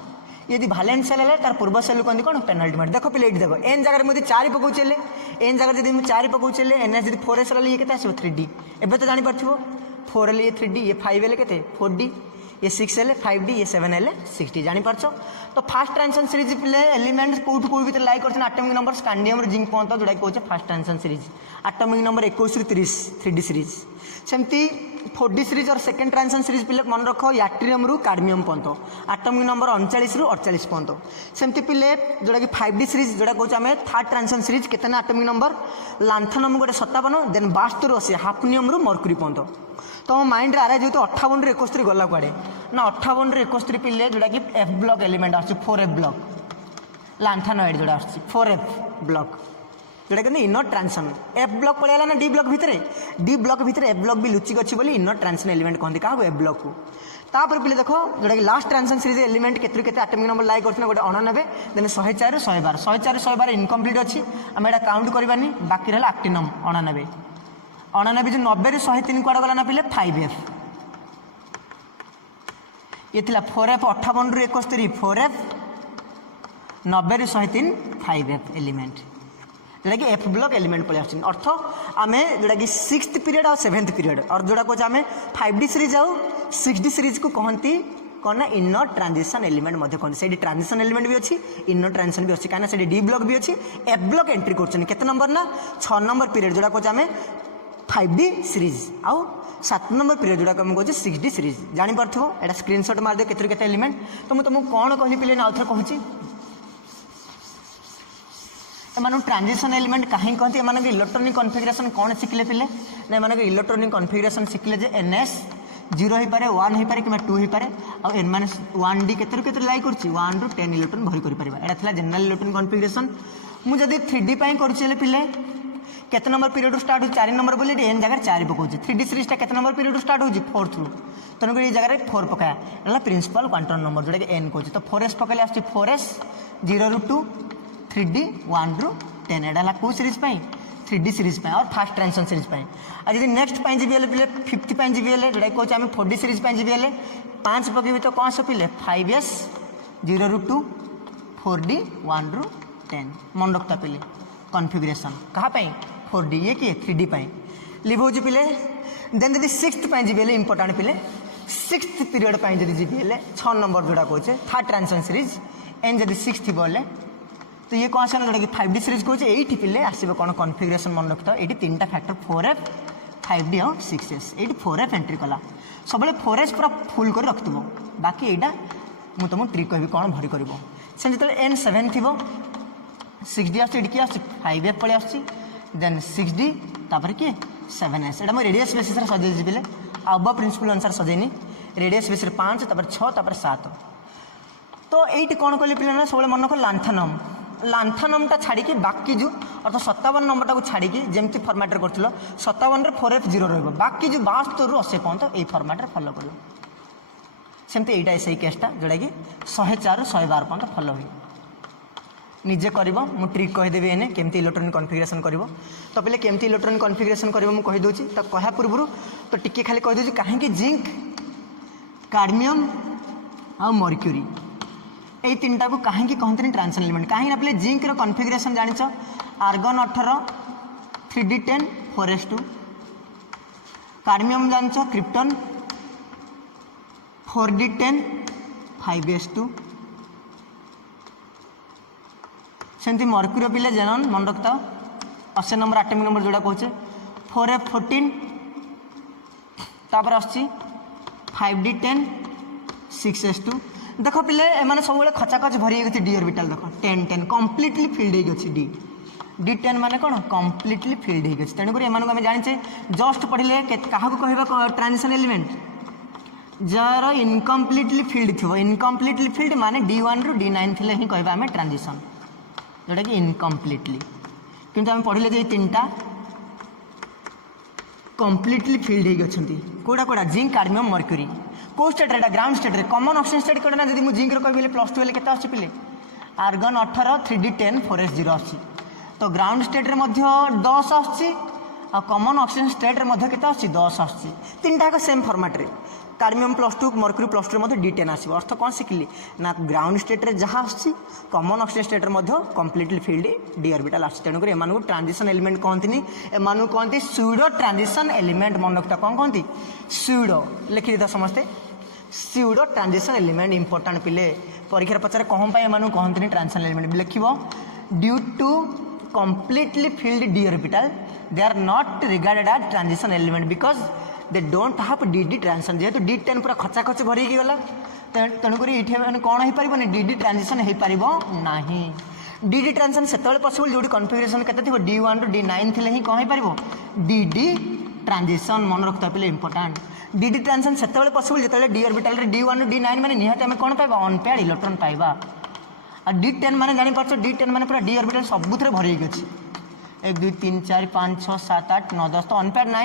यदि वैलेंस सेल है तार पूर्व सेल कहते कौन पेनल्टीमेट देखो पे देखो एन जगह मुझे 4 पकाऊे एन जगह जब 4 पकाऊे एन जब 4S ये के 3D एवं तो जापर 4 एल ये 3D ये 5 एल के 4D ये 6 एल 5D ये 7 एल 6D जापर तो फास्ट ट्रांजिशन सीरीज पे एलिमेंट कौट कौट भीतर लाई कर आटमिक नंबर स्कांडियम जिंक पॉइंट जोटा कहे fast transition series atomic number 21 रू 30 3D सीरीज सेमती 4D सीरीज और सेकेंड ट्रांजिशन सीरीज पिले मन रख याट्रियम रु कार्डमियम पर्यंत आटमिक नंबर 39 रु 48 पर्यंत सेमती पिले जोटा कि 5D सीरीज जोटा कहूँ आम थर्ड ट्रांजिशन सीरीज केतना आटमिक नंबर लांथनम गोटे 57 देन 72 रु 80 हाफनियम रु मर्क्यूरी पर्यंत तो माइंड आए जेहतु 58 रु 71 गला कुआड़े ना 58 रु 71 पिले जोटा कि एफ ब्लॉक एलिमेंट आस 4F ब्लॉक लांथानोइड जोड़ा आस 4F ब्लॉक जोटा कि इनर ट्रांजिशन एफ ब्लॉक पड़ेगा ना डी ब्लॉक भितर एफ ब्लॉक भी लुचिक अच्छी बोली इनर ट्रांजिशन एलिमेंट कहते क्या एफ ब्लॉक को तापर पिले देख जोटा कि लास्ट ट्रांजिशन सीरीज एलिमेंट केते आटमिक नंबर लाइक करते गोटे 99 देन 104 112 इनकम्प्लीट अच्छी आम एटा काउंट करवानी बाकी रहा आक्टिनम 99 जो 90 रु 103 कुआड़ गला ना पिले 5F ये थिला 4F 58 रु 71 4F 90 रु 103 5F एलिमेंट जोटा कि एफ ब्लॉक एलिमेंट पड़े आस अर्थ आम जोटा कि 6th पीरियड और 7th पीरियड और जोटा कहे आम 5D सीरीज आउ 6D सीरीज को कहती कौन ना इनर ट्रांजिशन एलिमेंट कहते से ट्रांजिशन एलिमेंट भी अच्छी इनर ट्रांजिशन भी अच्छी कहीं डी ब्लॉक भी अच्छी एफ ब्लॉक एंट्री कर नंबर ना 6 नंबर पीरियड जोटा कहे आम 5D सीरीज आउ 7 नंबर पीरियड जोटा कहे 6D सीरीज जापर यहाँ स्क्रीनशॉट मार दे केते एलिमेंट तो मुझे तुमको कौन कहली पिले आउ थे कहूँ एम ट्रांजिशन एलिमेंट कहीं कहते एम इलेक्ट्रोनिक कन्फिगरेशन कौन शिखले पिले ना एम इलेक्ट्रोनिक कन्फिगरेशन शिखले जे NS 0 हो पारे 1 हो पारे कि 2 हो पारे और N-1D के लाइक कर 1 ରୁ 10 इलेक्ट्रॉन भरी कर पारिबा एटा थला जनरल इलेक्ट्रोनिक कन्फिगरेशन मु जदी 3D पई करूछले पिले केते नंबर पीरियड स्टार्ट हो 4 नंबर बोले एन जगह 4 पकाउछि 3D सीरीज टा केते नंबर पीरियड स्टार्ट होछि 4th रु तनको ये जगह 4 पकाया एला प्रिंसिपल क्वांटम नंबर जोटा कि n कहछि तो 4s पकले आछि 4s 0 ରୁ 2 3D 1 ରୁ 10 एटा को सीरीज पाई 3D सीरीज पाई और फास्ट ट्रांजिशन सीरीज पाई आज यदि नेक्स्ट पाई जी बेले पिले 5th पाई जी बेले जोटा कहछि हम 4D सीरीज पाई जी बेले 5 पकेबी तो कौन से पिले 5s 0 ରୁ 2 4D 1 ରୁ 10 मन रखता पिले कॉन्फ़िगरेशन कहा पाई 4D ये किए 3D पाई लिखो जी पिले देन यदि 6th पाई जी बेले इंपोर्टेंट पिले 6th पीरियड पाई यदि जी बेले 6 नंबर जोड़ा कहछे थर्ड ट्रांजिशन सीरीज एन यदि 6th थी बोले तो ये कौन सा जोटा कि 5D सीरीज कहछे एठी पिले आसीबे कोन कॉन्फ़िगरेशन मन रखता एठी तीनटा फैक्टर 4F 5D और 6s एठी 4F एंट्री कला सबले 4s पूरा फुल कर रखतबो बाकी एटा मु तुम ट्रिक कहबी कोन भरी करबो से जतले N7 थिबो 6D आसी एठी की आसी 5F पळे आसी देन 6D तापर की 7s एटा म रेडियस बेसिस रे सजे जिबिले अब प्रिंसिपल अनुसार सजेनी रेडियस बेसिस रे 5 तापर 6 तापर 7 तो एठी कोन कहली पिले ना सबले मन को लांथानमटा छाड़ी बाकी जो अर्थात 57 नंबरटा को छाड़ी जमती फर्माट कर 57 रे 4F 0 रही बाकी जो 72 ରୁ 80 पर्यंत यही फर्माट फॉलो कर सेमती यहीटा से केसटा जोटा कि 104 ରୁ 112 पर्यंत फॉलो हुई निजे कर मु ट्रिक कहीदेवी एने केमती इलेक्ट्रोनिक कन्फिगरेशन कर तो पहले केमती इलेक्ट्रोनिक कन्फिगरेशन कर कहीदे तो कह पूर्व तो टिके खाली कहीदे कहीं जिंक कार्डमियम आ मर्क्यूरी ये तीन टाक कहीं कहते ट्रांजिशन एलिमेंट कहीं पे जिंक कन्फिगरेशन जानिच आर्गन 18 3D10 4s2 कार्डमियम जानिच क्रिप्टन 4D10 5s2 सेमती मर्क्यूरी पिले जेनन मन रखता 80 नंबर आटमिक नंबर जोड़ा कहे 4F14 तापर आसी 5D10 6s2 देख पिले एमाने सब खचाखच भरी गई डी ऑर्बिटल देख 10 10 कम्प्लीटली फिल्ड हो डी D10 माने कौन कम्प्लीटली फिल्ड हो गई तेणुक एम जाचे जस्ट पढ़ले क्या कह transition element jar incompletely field थी इनकम्प्लीटली फिल्ड माने D1 ରୁ D9 थे ही कह आम ट्रांजिशन जोटा कि इनकम्प्लीटली किंतु आम पढ़ले जे तीनटा कम्प्लीटली फिल्ड होती कौटा कौटा जिंक कार्डमियम मर्क्यूरी को स्टेट रे ग्राउंड स्टेट रे कॉमन ऑक्सीजन स्टेट कौटा ना जब जिंक कह प्लस 2 के पिले आर्गन 18 3D10 4s0 आसी तो ग्राउंड स्टेट रे 10 आसी कॉमन ऑक्सीजन स्टेट रे के 10 आसी तीनटा सेम फॉर्मेट रे कार्डमियम प्लस 2 मर्क्यूरी प्लस 2 रे D10 आसो अर्थ कौन शिखिली ना ग्राउंड स्टेट रे जहाँ आसी कॉमन ऑक्सीजन स्टेट रे कम्प्लीटली फिल्ड डी ऑर्बिटल आसी तेणुक एम ट्रांजिशन एलिमेंट कहते एम कहते स्यूडो ट्रांजिशन एलिमेंट मन रखता कौन कहती स्यूडो लिखी था समस्ते स्यूडो ट्रांजिशन एलिमेंट इंपोर्टेंट पिले परीक्षा पचारे कौन एम कहते ट्रांजिशन एलिमेंट लिख due to completely filled d orbital they are not regarded as transition element because they don't have d transition जेहेतु D10 पूरा खचा खच भरी गला तेणुक ये मैंने कौन हो पार डी ट्रांजिशन हो पार ना डी ट्रांजिशन से पॉसिबल जो कन्फिगरेशन के D1 रू D9 थे ही कौन हो पार डी ट्रांजिशन मन रखता पे इंपोर्टाट डी ट्रांजिशन से पॉसिबल जो डी ऑर्बिटल D1 रू D9 मैंने निहाती आम कौन पाइबा अनपेयर्ड इलेक्ट्रॉन पाइबा आ D10 मैंने जापर D10 मैंने पूरा डी ऑर्बिटल सबुथ भरी अच्छी 1 2 3 4 5 6 7 8 9 10 तो अनपेयर्ड ना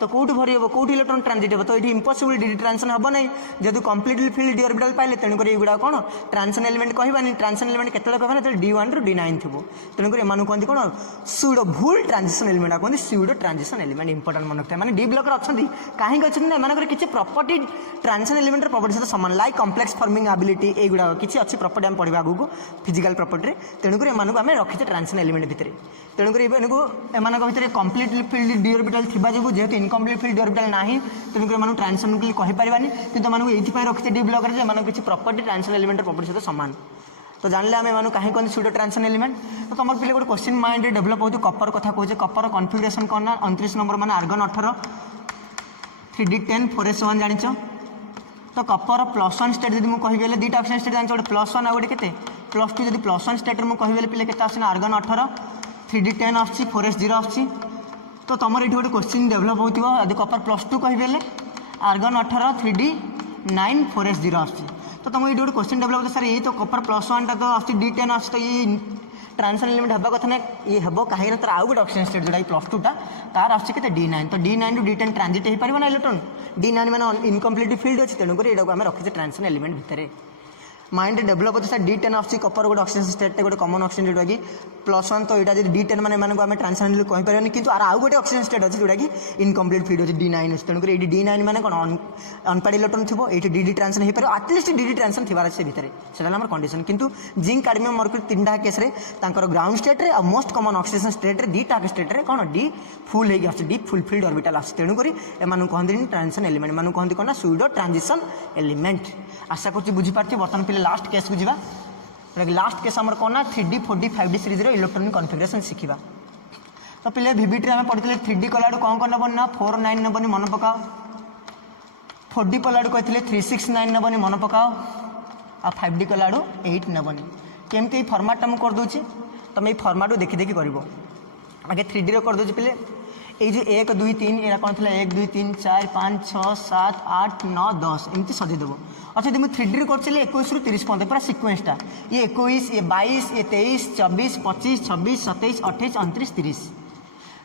तो कौट भरी हम कौट इलेक्ट्रॉन ट्रांजिट हो तो ये इम्पॉसिबल डी ट्रांजिशन हम ना जेहतु कम्प्लीटली फिल्ड डी ऑर्बिटल पाइले तेणुक युवा कौन ट्रांजिशन एलिमेंट कहबानी ट्रांजिशन एलिमेंट केतले कहबा ना D1 रू D9 थी तेणुक एम कहते कौन स्यूडो भूल ट्रांजिशन एलिमेंट कहते स्यूडो ट्रांजिशन एलिमेंट इंपोर्टेंट मन रखता है डी ब्लॉक अच्छा कहीं अच्छे ना एम किसी प्रॉपर्टी ट्रांजिशन एलिमेंट प्रॉपर्टी सहित सामान लाइक कम्प्लेक्स फॉर्मिंग एबिलिटी युवा किसी अच्छी प्रॉपर्टी आम पढ़ा आगू फिजिकल प्रॉपर्टी तेणुक एम आम रखीचे ट्रांजिशन एलिमेंट भितर तेणुक एम भितर कम्प्लीटली फिल्ड डी ऑर्बिटल थी जो जेहतु इनकम्प्लीट फिल्ड डी ऑर्बिटल ना तेणुक एम ट्रांजिशन कहींपारानी कि ये रखीचे डी ब्लॉक में किसी प्रॉपर्टी ट्रांजिशन एलिमेंट प्रॉपर्टी सहित सामान तो जानले आम एम कहीं कहते स्यूडो ट्रांजिशन एलिमेंट तो तुम पे गोटे क्वेश्चन माइंड डेभलप हो कपर कथा कहे कपर कन्फिगरेशन कौन ना 29 नंबर मान आर्गन 18 3D10 4s1 जान तो कपर +1 स्टेट जब मुझे कहगले दुटा ऑक्सीजन स्टेट जान गोटे +1 आ गए के +2 जब +1 स्टेट मुझे कहगले पे के आर्गन 18 3D10 आसी 4s0 आसी तो तुम ये गोटे क्वेश्चन डेभलप हो कपर +2 कहगले आर्गन 18 3D9 4s0 आसी तो तुम ये गोटे क्वेश्चन डेभलप होता सर ये तो कपर +1 टा तो आसी D10 आसी तो ये ट्रांजिशन एलिमेंट हवा कथा ना ये हम कहीं तार आउ गोटे ऑक्सीजन स्टेट जोटा +2 टा तार आस D9 तो D9 रू D10 ट्रांजिट हो पार ना इलेक्ट्रॉन D9 मैंने इनकम्प्लीट फिल्ड अच्छी तेणुक ये आम रखीचे ट्रांजिशन एलिमेंट भितर माइंड डेभलप होता है D10 आसी कपर गोटे ऑक्सीजन स्टेट गोटे कमन ऑक्सीजन जोटा कि +1 तो यहाँ जब D10 मैंने आम ट्रांजिशन कहींपारे कि आउ गोटे ऑक्सीजन स्टेट अच्छी जोटा कि इनकम्प्लीट फिल्ड अच्छी D9 अच्छी तेणुक ये D9 मैंने कौन अनपेयर्ड इलेक्ट्रॉन थो ये डी ट्रांजिशन हो पार आटलिस्ट डी ट्रांजिशन थी अच्छे भितर से कंडीशन किंतु जिंक कैडमियम मर्क्यूरी तीन केस ग्राउंड स्टेट रे मोस्ट कमन ऑक्सीजन स्टेट रे दीटा स्टेट रे कौन डी फुल होगी डी फुलफिल्ड ऑर्बिटल आस तेणुक एम कहते ट्रांजिशन एलिमेंट मान कहते कौन स्यूडो ट्रांजिशन एलिमेंट आशा कर बुझीपारे बर्तमान पे लास्ट केस को जीवा लास्ट केस आम कौन ना 3D 4D 5D series electronic configuration शिखा तो पे भिविटी में पढ़ते 3D कला कौन कौन नबनी ना 4 9 नबनी मन पकाओ 4D कला कहते 3 6 9 नबनी मन पकाओ आ 5D कला 8 नबनी केमती फर्माटा मुझे करदे तुम ये फर्माट को देखी देखी कर आगे 3D करदे पे ये जो 1 2 3 यहाँ कौन था 1 2 3 4 5 6 7 8 9 10 एमती सजेदेव अच्छा जब मुझे 3D कर 21 रू 30 पर्यटन पूरा सिक्वेंसटा ये 21 ये 22 ये 23 24 25 26 27 28 29 30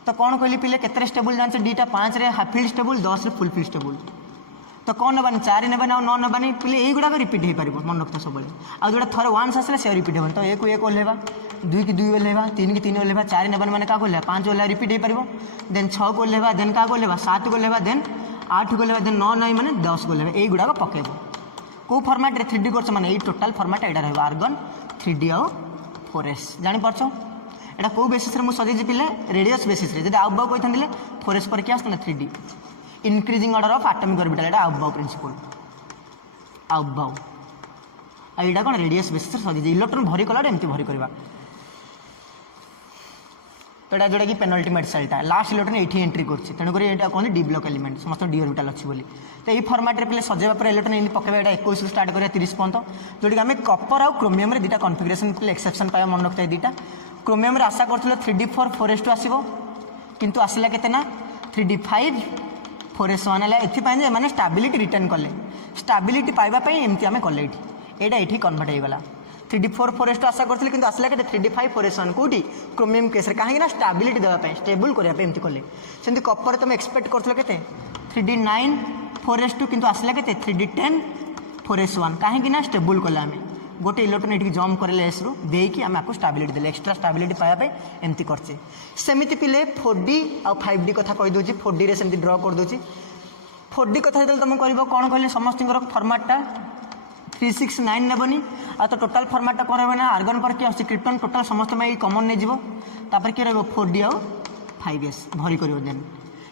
तो कौन कहली पे केते स्टेबल जान दीटा 5 रे हाफ फिल्ड स्टेबल 10 रे फुल फिल्ड स्टेबल तो कौन नबानी 4 नबानी और 9 नबानी पे युवा रिपीट हो पार मन रखता सब आज जो थोड़े वन्स आसला से रिपीट हो तो 1 को 1 ओल्हेबा 2 की 2 ओल्हेबा 3 की 3 ओल्हेबा 4 नबानी मैंने क्या ओल्हेबा 5 ओल्हेबा रिपीट हो पार देन 6 को ओल्हेबा देन क्या ओल्हेबा 7 को ओल्हेबा देन 8 को ओल्हेबा देन 9 9 मैंने 10 को ओल्हेबा युवा पकेब कौ फर्माट रे 3D कर माने टोटाल फर्माट यहाँ रहा आर्गन 3D आउ 4s जापार यहाँ कौ बेसीस मुझे सजेजी पे रेडियस बेसीस जब आउ बाउ कही 4s पर क्या आसता 3D increasing order of atomic orbital यहाँ आउ बाउ प्रिंसिपल आउ बाउ यहाँ कौन रेडियस बेसीस सजेजी इलेक्ट्रॉन भरी कला एमती भरी करवा तो यहाँ जोटा कि पेनल्टीमेट सेलटा लास्ट इलेक्ट्रॉन ये एंट्री कर तेणुक कहते डी ब्लॉक एलिमेंट समस्त डी ऑर्बिटल अच्छी बोली तो ये फर्माट रे पे सजेवा पर इलेक्ट्रॉन ये पकेबा यहाँ 21 स्टार्ट करा 30 पर्यटन जोटा आम कपर आउ क्रोमियम दुटा कन्फिगरेशन पे एक्सेप्शन पाया मन रखता है दुटा क्रोमियम आशा कर 3D 4 4s2 आसो कितु आसला के 3D 5 4s1 है ये मैंने स्टाबिलिटी रिटर्न कले स्टाबिलिटी पाइबापी एमती आम कले यहाँ ये कन्वर्ट होगा 3D 4 4s2 आशा करी कि आसला के 3D 5 4s1 कौटी क्रोमियम केस कहीं स्टाबिलिटी देवाई स्टेबल करने एमती कले सेमती कपर तुम एक्सपेक्ट कर 3D 9 4s2 किंतु आसला के 3D 10 4s1 कहीं स्टेबल कले आम गोटे इलेक्ट्रॉन ये जम्प करें एस रू देकी आम आपको स्टाबिलिटी देले एक्सट्रा स्टाबिलिटी पाइबा एमती करचे सेमती पिले 4D आ 5D कथा कहीदे 4D रे सेमती ड्र करदे 4D कथा जो तुम कर कौन कहले समस्त फर्माटा 3 6 9 नेबनी आ तो टोटाल फर्माटा कौन रहा आर्गन पर किए क्रिप्टन टोटाल समस्त में कमन नहीं जीव तापर किए रहा 4D आउ 5s भरी कर देन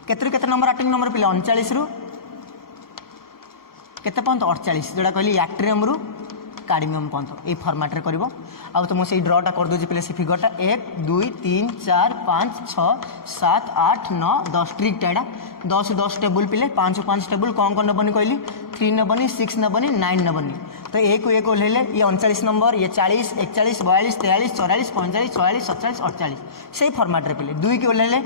केते नंबर एटॉमिक नंबर पिले 39 रू केते पर्यंत 48 जोटा कहली एक्ट्रियम रू काडमियम कहतो ये फर्माट रे करबो आ तो मो से ड्रॉटा कर दोजी पहले से फिगरटा 1 2 3 4 5 6 7 8 9 10 ट्रिक टाडा 10 10 टेबल पिले 5 5 टेबल कौन नबनी कहली 3 नबनी 6 नबनी 9 नबनी तो एक को एक ओल्हेले ये 39 नंबर ये 40 41 42 43 44 45 46 47 48 से फर्माट रे पिले 2 के ओल्हेले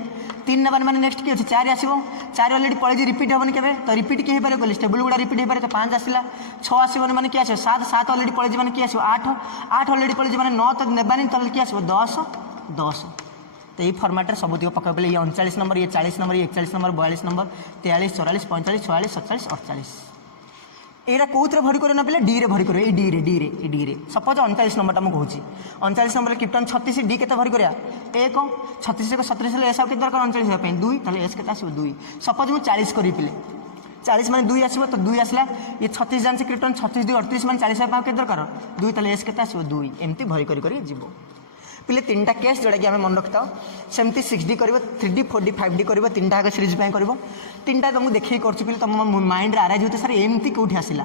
3 नबनी माने नेक्स्ट की अछि 4 आसीबो 4 ऑलरेडी पळे रिपीट होबनी केबे तो रिपीट के हे पारे कहली टेबल गुडा रिपीट हे पारे तो 5 आसीला 6 आसीबो माने की आछे 7 7 ऑलरेडी पळे माने की आछे 8 8 ऑलरेडी पळे माने 9 तक नेबानी तो की आछे 10 10 तो ये फर्माट रे सब दियो पका पले ये 39 नंबर ये 40 नंबर ये 41 नंबर 42 नंबर 43 44 45 46 47 48 एटा कोथरे भरी करे ना पले डी रे भरी करे ए डी रे सपोज 39 नंबर ता म कहूची 39 नंबर क्रिप्टन 36 डी केते भरी करया 1 36 को 37 ले एसा के दरकार 39 पे 2 ताले एस केते आसीबो 2 सपोज मु 40 करी पिले 40 माने 2 आसीबो तो 2 आसला ये 36 जान से क्रिप्टन 36 2 38 माने 40 पे के दरकार 2 ताले एस केते आसीबो 2 एम्ति भरी करी जीवो पिले तीनटा केस जोड़ा कि आम मन रखता सेमती 6D कर 3D 4D 5D कर तीनटा आगे सीरीज कर तीनटा तुमको देखिए कर तुम माइंड आराइज होते सर एमती कौटी आसला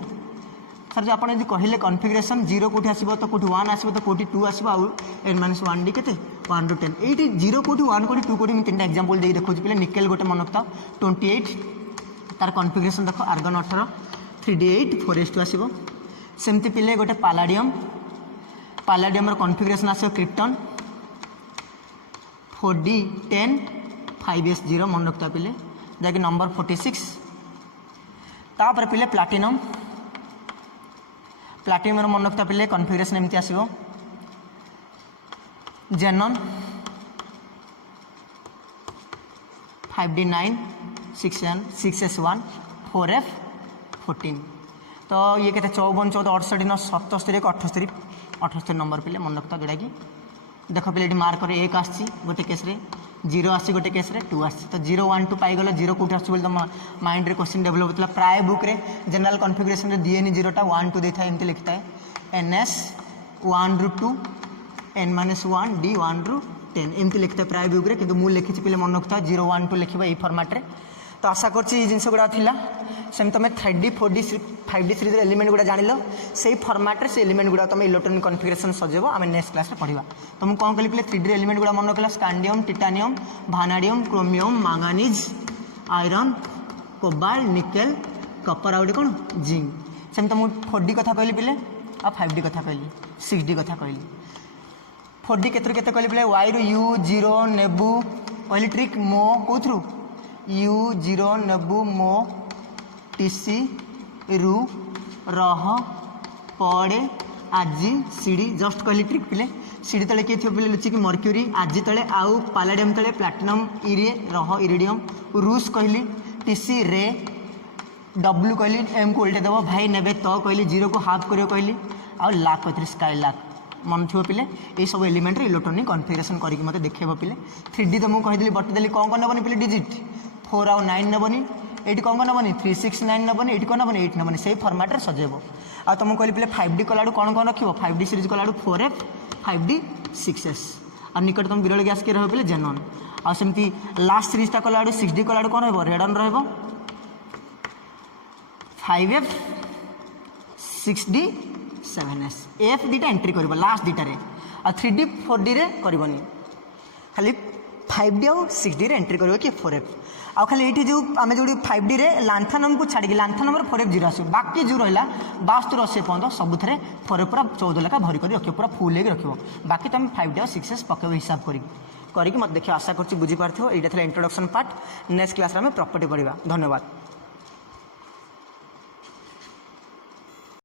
सर जो आपड़ कहले कन्फिगरेशन 0 कौटी आसो तो कौटी 1 आसो तो कौटी 2 आसो आउ n-1d के 1 to 10 ये 0 कौटी 1 कौटी 2 कौटी तीन एग्जांपल दे देखो पे निकेल गोटे मन रखता 28 तार कन्फिगरेशन देख आर्गन 18 3d8 4s2 आसो सेमती पिले गोटे पालाडियम कन्फिगरेशन आसो क्रिप्टन 4d 10 5s0 मन रखता पिले जैकि नंबर 46 तापर पिले प्लाटिनम मन रखता पिले कन्फिगरेशन एमती आसो जेनन 5d9 6s1 4f 14 तो ये कहते 54 14 68 77 78 78 नंबर पिले मन रखता जोड़ा कि देख पे मार्क कर 1 आसी गोटे केस 0 आसी गोटे केस 2 आसी तो 0 1 2 पाईगल 0 कौट आस माइंड रे क्वेश्चन डेभलप होता प्राय बुक रे जनरल कन्फिगरेशन दिएनि 0टा 1 2 देता है एमती लिखता है ns 1 ru 2 n-1 d 1 ru 10 एमती लिखता है प्राय बुक रे किंतु मु लिखी पे मन रखता 0 1 2 लिखा ये फर्माट रे तो आशा करछि जिनस गुड़ा थिला सेम तुम 3D 4D 5D series element गुड़ा जान से फर्माट से एलिमेंट गुड़ा तुम इलेक्ट्रॉनिक कन्फिगरेशन सजेब आम नेक्स्ट क्लास में पढ़ा तुम कौन कह पे 3D एलिमेंट गुड़ा मन रखला scandium titanium vanadium chromium manganese iron cobalt nickel copper आउटे कौन जिंक सेम तुम 4D कथा कहली पे आ 5D कथा कहली 6D कथा कहली 4D केते कहली पे वाई रु यू 0 नेबू कहली ट्रिक मो कौथरू यू 0 नेबू मो टीसी रु रह पड़े आजी सीढ़ी जस्ट कहली ट्रिक पिले सीढ़ी तले किए थे लुचिक मर्क्यूरी आजी तले आउ पालाडियम तले प्लाटिनम इरे रह इरिडियम रूस कहली टीसी रे डब्ल्यू कहली एम को उल्टे देव भाई नेबे तो कहली 0 को हाफ करियो कहली आउ लाख कहते स्काई लाख मन थो पिले ये सब एलिमेंट इलेक्ट्रॉनिक कन्फिगरेशन करके मत देखेब पिले 3D तो मुझे कहीदेली बतेदेली कौन कौन नबनी पिले डिजिट 4 आउ 9 नबनी ये कौन नबनी 3 6 9 नबनी ये कौन नबनी 8 नबनी से फर्माट रे सजेब आ तुमको कहली पे 5D कलाड़ू कौन कौन रखियो 5D series कलाड़ू 4f 5D 6s और निकट तुम विरल गैस के रहे जेनन आ सेमती लास्ट सीरीजटा कलाड़ू 6D कलाड़ू कौन रहिबो रेडन रहिबो 5f 6D 7s एफ दीटा एंट्री कर लास्ट दीटा रे आ 3D 4D रे करबनी खाली 5D और 6D रे एंट्री कर कि 4f आ खाली ये जो आम जो 5D रे लांथानम को छाड़ी लांथानम 4f 0 आस बाकी जो रहा 72 80 पर्यटन सबुथ 4f पूरा 14 लेखा भरी कर रखियो पूरा फुल हो रखियो बाकी तुम 5D और 6s पकेब हिसाब करके मत देखिए आशा कर बुझीपार यहाँ इंट्रोडक्शन पार्ट नेक्स्ट क्लास में प्रॉपर्टी पढ़ा धन्यवाद।